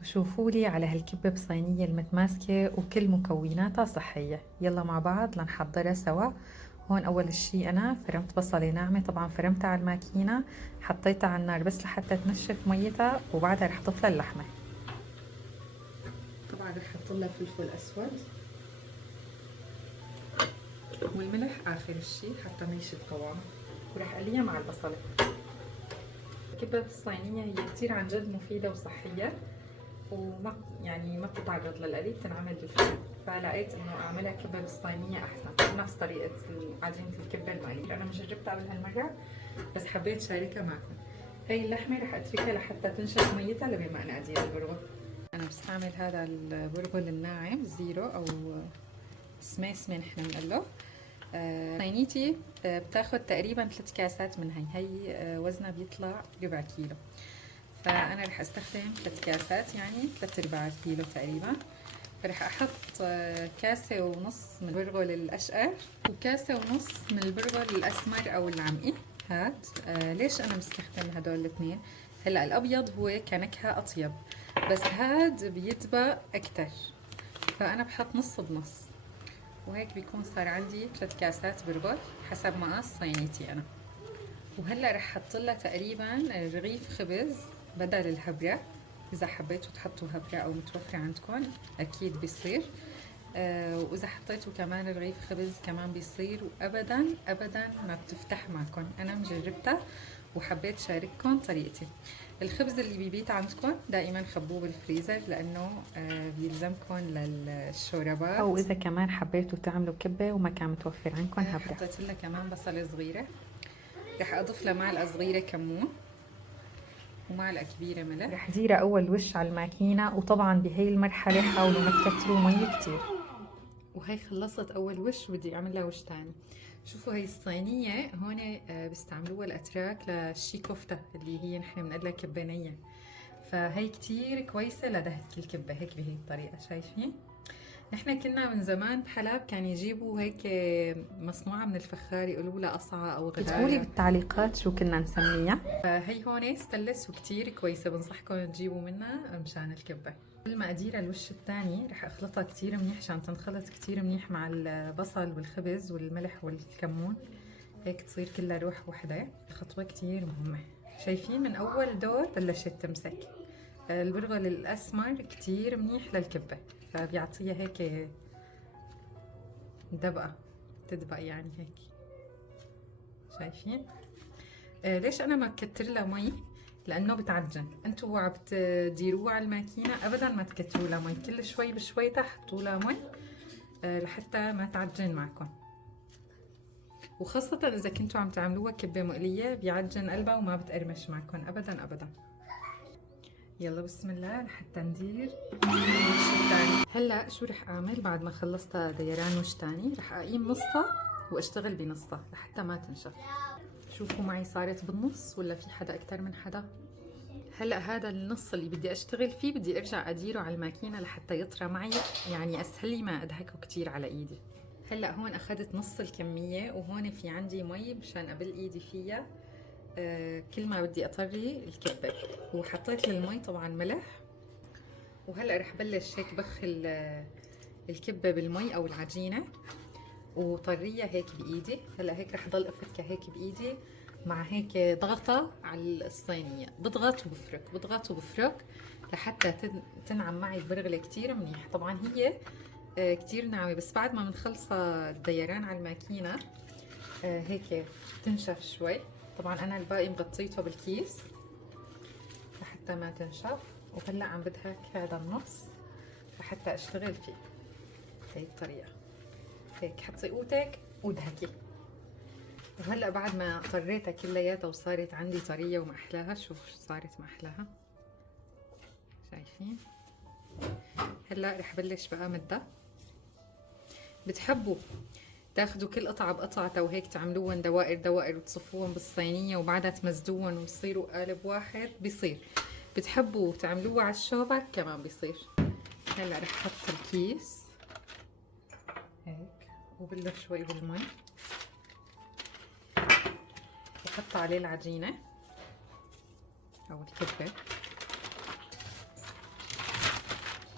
وشوفوا لي على هالكبة بصينية المتماسكة وكل مكوناتها صحية. يلا مع بعض لنحضرها سوا. هون أول شي أنا فرمت بصلة ناعمة، طبعا فرمتها على الماكينة، حطيتها على النار بس لحتى تنشف ميتها، وبعدها رح أضيف لها اللحمة. طبعا رح أحط لها فلفل أسود والملح آخر شي حتى ما يشد قوامها، ورح أقليها مع البصلة. الكبة بالصينية هي كتير عن جد مفيدة وصحية، وما ما بتتعرض للقلي، بتنعمل بالفرن، فلقيت انه اعملها كبه بالصينيه احسن، نفس طريقه عجينه الكبه المقليه. انا ما جربتها قبل هالمره بس حبيت شاركها معكم. هي اللحمه رح اتركها لحتى تنشف ميتها بمقادير البرغل. انا بستعمل هذا البرغل الناعم زيرو او سماسمه نحن بنقول له. صينيتي بتاخد تقريبا 3 كاسات من هي وزنها بيطلع ربع كيلو، فأنا رح استخدم 3 كاسات يعني 3/4 كيلو تقريبا. فرح احط كاسة ونص من البرغل الاشقر وكاسة ونص من البرغل الاسمر او العمقي. هاد ليش انا بستخدم هدول الاثنين؟ هلا الابيض هو كنكهة اطيب، بس هاد بيدبق اكتر، فانا بحط نص بنص، وهيك بيكون صار عندي 3 كاسات برغل حسب مقاس صينيتي انا. وهلا رح احط لها تقريبا رغيف خبز بدل الهبرة، اذا حبيتوا تحطوا هبرة او متوفرة عندكم اكيد بيصير. واذا حطيتوا كمان رغيف خبز كمان بيصير، وابدا ابدا ما بتفتح معكم. انا مجربتها وحبيت شارككم طريقتي. الخبز اللي بيبيت عندكم دائما خبوه بالفريزر، لانه بيلزمكم للشوربات، او اذا كمان حبيتوا تعملوا كبه وما كان متوفر عندكم هبره. حطيت لها كمان بصله صغيره، رح اضيف لها معلقه صغيره كمون ومعلقه كبيره ملح. رح ديرها اول وش على الماكينه، وطبعا بهي المرحله حاولوا ما تكتروا مي كتير. وهي خلصت اول وش، بدي اعمل لها وش تاني. شوفوا هي الصينيه هون بيستعملوها الاتراك للشي كفته اللي هي نحن بنقلها كبه نيه، فهي كتير كويسه لدهك الكبه هيك بهي الطريقه. شايفين؟ نحن كنا من زمان بحلب كان يجيبوا هيك مصنوعة من الفخار، يقولوا لها قصعة أو غداية. اكتبوا لي بالتعليقات شو كنا نسميها. فهي هون ستانلس وكتير كويسة، بنصحكم تجيبوا منها مشان الكبة. قبل ما أديرها الوش الثاني رح أخلطها كتير منيح عشان تنخلط كتير منيح مع البصل والخبز والملح والكمون، هيك تصير كلها روح وحدة. الخطوة كتير مهمة. شايفين من أول دور بلشت تمسك. البرغل الأسمر كتير منيح للكبة، فبيعطيها هيك دبقة، تدبق يعني هيك. شايفين؟ ليش أنا ما بكتر لها مي؟ لأنه بتعجن. انتوا وعم بتديروها على الماكينة أبدا ما تكتروا لها مي، كل شوي بشوي حطوا لها مي لحتى ما تعجن معكم، وخاصة إذا كنتوا عم تعملوها كبة مقلية بيعجن قلبها وما بتقرمش معكم أبدا أبدا. يلا بسم الله لحتى ندير وش الثاني. هلا شو رح اعمل بعد ما خلصت ديران وش تاني؟ رح اقيم نصها واشتغل بنصها لحتى ما تنشف. شوفوا معي صارت بالنص ولا في حدا اكتر من حدا؟ هلا هذا النص اللي بدي اشتغل فيه بدي ارجع اديره على الماكينة لحتى يطرى معي، يعني اسهل لي ما ادهكه كتير على ايدي. هلا هون اخذت نص الكمية، وهون في عندي مي مشان ابل ايدي فيها كل ما بدي اطري الكبة، وحطيت للمي طبعا ملح. وهلا رح بلش هيك بخل الكبة بالمي او العجينة وطريها هيك بايدي. هلا هيك رح ضل افكها هيك بايدي مع هيك ضغطة على الصينية، بضغط وبفرك بضغط وبفرك لحتى تنعم معي البرغلة كتير منيح. طبعا هي كتير ناعمة، بس بعد ما بنخلصها الديران على الماكينة هيك تنشف شوي. طبعا انا الباقي مغطيته بالكيس لحتى ما تنشف. وهلا عم بدهك هذا النص لحتى اشتغل فيه بهي الطريقة، هيك حطي قوتك ودهكي. وهلا بعد ما طريتها كلياتها وصارت عندي طرية وما احلاها، شوف صارت ما احلاها. شايفين؟ هلا رح بلش بقى مدها. بتحبوا تاخدوا كل قطعة بقطعتها وهيك تعملوهم دوائر دوائر وتصفوهم بالصينية وبعدها تمزجوهم ويصيروا قالب واحد، بيصير. بتحبوا تعملوها على الشوبك كمان بيصير. هلا رح احط الكيس هيك وبله شوي بالمي، وحط عليه العجينة او الكبة.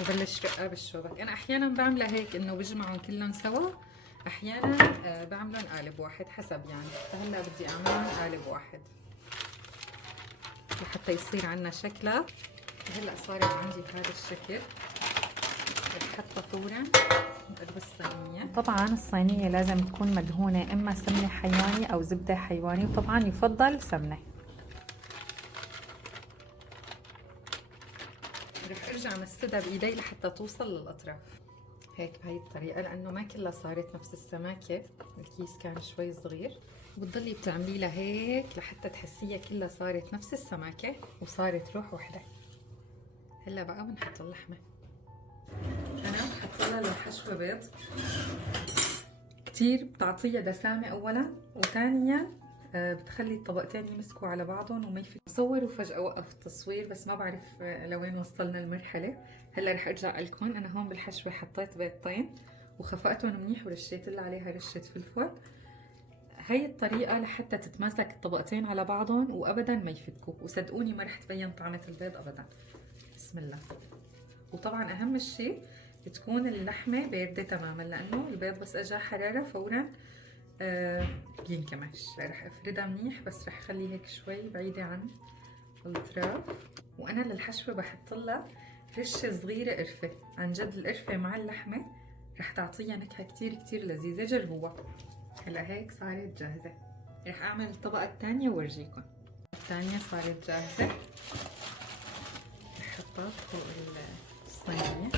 وبلش رقها بالشوبك. انا احيانا بعملها هيك انه بجمعهم كلهم سوا، احيانا بعملهم قالب واحد حسب يعني. فهلا بدي اعملهم قالب واحد لحتى يصير عنا شكلها. هلا صارت عندي بهذا الشكل. رح احطها فورا بقلب الصينية. طبعا الصينية لازم تكون مدهونة اما سمنة حيواني او زبدة حيواني، وطبعا يفضل سمنة. رح ارجع امسدها بايدي لحتى توصل للاطراف هيك بهي الطريقة، لانه ما كلها صارت نفس السماكة، الكيس كان شوي صغير. بتضلي بتعملي لها هيك لحتى تحسيها كلها صارت نفس السماكة وصارت روح وحدة. هلا بقى بنحط اللحمة. انا بحط لها للحشوة بيض، كتير بتعطيها دسامة اولا، وثانيا بتخلي الطبقتين يمسكوا على بعضهم وما يفك. بصور وفجأة وقف التصوير، بس ما بعرف لوين وصلنا المرحلة. هلا رح ارجع لكم. انا هون بالحشوة حطيت بيضتين وخفقتهم منيح ورشيت لها عليها رشة فلفل. هي الطريقة لحتى تتماسك الطبقتين على بعضهم وابدا ما يفكوا، وصدقوني ما رح تبين طعمة البيض ابدا. بسم الله. وطبعا اهم شيء تكون اللحمة باردة تماما، لانه البيض بس اجى حرارة فورا بينكمش. رح افردها منيح، بس رح اخليه هيك شوي بعيدة عن الاطراف. وانا للحشوة بحط لها رشة صغيرة قرفة. عن جد القرفة مع اللحمة رح تعطيها نكهة كتير كتير لذيذة، جربوها. هلا هيك صارت جاهزة. رح اعمل الطبقة الثانية وورجيكم. الثانية صارت جاهزة. رح احطها فوق الصينية.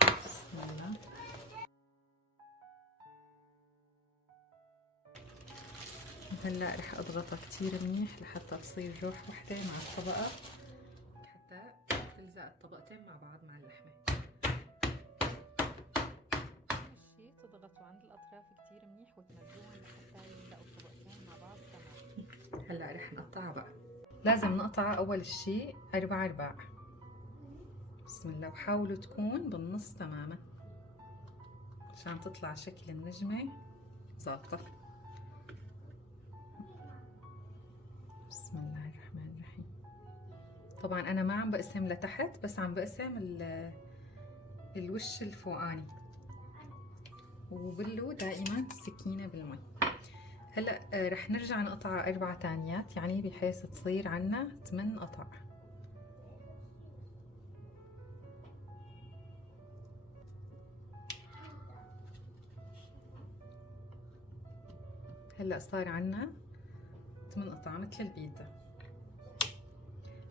بسم الله. وهلا رح اضغطها كتير منيح لحتى تصير روح وحدة مع الطبقة، حتى تلزق الطبقتين مع بعض مع اللحمة. هالشي تضغطوا عند الاطراف كتير منيح وتمزوهم لحتى يلزقوا الطبقتين مع بعض تمام. هلا رح نقطعها بقى. لازم نقطعها اول شي 4 أرباع. بسم الله. وحاولوا تكون بالنص تماما عشان تطلع شكل النجمة ظابطة. بسم الله الرحمن الرحيم. طبعا انا ما عم بقسم لتحت، بس عم بقسم الوش الفوقاني، وبلوا دائما السكينة بالمي. هلا رح نرجع نقطع 4 تانيات، يعني بحيث تصير عنا 8 قطع. هلا صار عنا 8 قطع مثل البيتزا.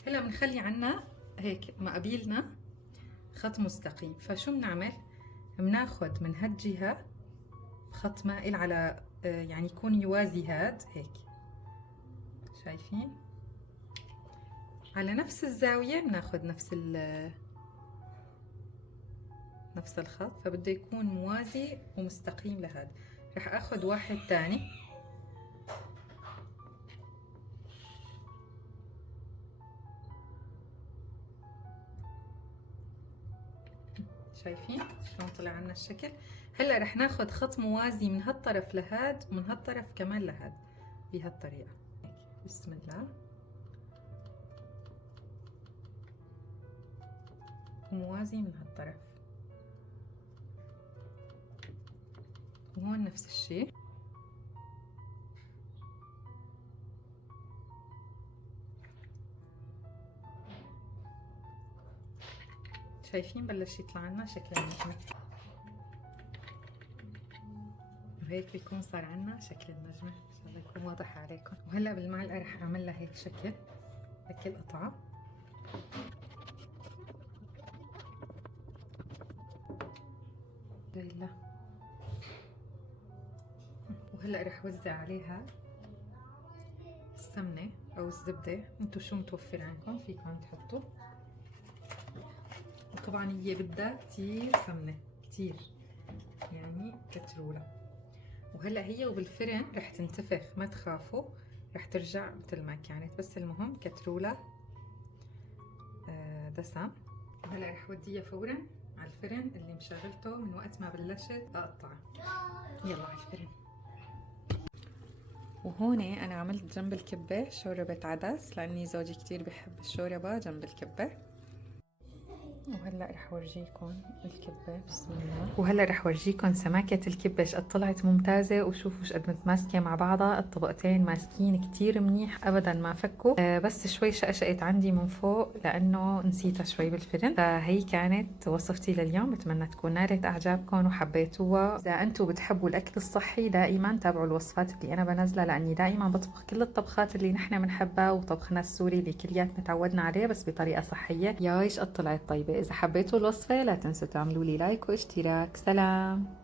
هلا بنخلي عنا هيك مقابيلنا خط مستقيم. فشو بنعمل؟ بناخد من هالجهة خط مائل على يعني يكون يوازي هاد هيك، شايفين؟ على نفس الزاوية بناخد نفس الخط، فبده يكون موازي ومستقيم لهذا. رح اخد واحد تاني شايفين شلون طلع عنا الشكل؟ هلا رح ناخد خط موازي من هالطرف لهاد ومن هالطرف كمان لهاد بهالطريقة. بسم الله. وموازي من هالطرف، وهون نفس الشيء. شايفين بلش يطلع لنا شكل النجمة، وهيك بيكون صار عنا شكل النجمة. ان شاء الله يكون واضح عليكم. وهلا بالمعلقة رح اعمل لها هيك شكل لكل قطعة. لله. وهلا رح وزع عليها السمنة او الزبدة، انتو شو متوفر عندكم فيكم تحطوا. وطبعا هي بدها كتير سمنة، كتير يعني كترولة. وهلا هي وبالفرن رح تنتفخ، ما تخافوا، رح ترجع مثل ما كانت، بس المهم كترولة دسم. وهلا رح وديها فورا على الفرن اللي مشغلته من وقت ما بلشت اقطع. يلا على الفرن. وهون انا عملت جنب الكبة شوربة عدس، لاني زوجي كتير بحب الشوربة جنب الكبة. وهلا رح ورجيكم الكبه بسم الله. وهلا رح ورجيكم سماكه الكبه قد طلعت ممتازه، وشوفوا قد متماسكه مع بعضها، الطبقتين ماسكين كتير منيح ابدا ما فكوا. بس شوي شقشقت عندي من فوق لانه نسيتها شوي بالفرن. فهي كانت وصفتي لليوم، بتمنى تكون نالت اعجابكم وحبيتوها. اذا انتم بتحبوا الاكل الصحي دائما تابعوا الوصفات اللي انا بنزلها، لاني دائما بطبخ كل الطبخات اللي نحن بنحبها وطبخنا السوري اللي كلياتنا تعودنا عليه بس بطريقه صحيه. يا ايش قد طلعت طيبه. إذا حبيتوا الوصفة لا تنسوا تعملوا لي لايك واشتراك. سلام.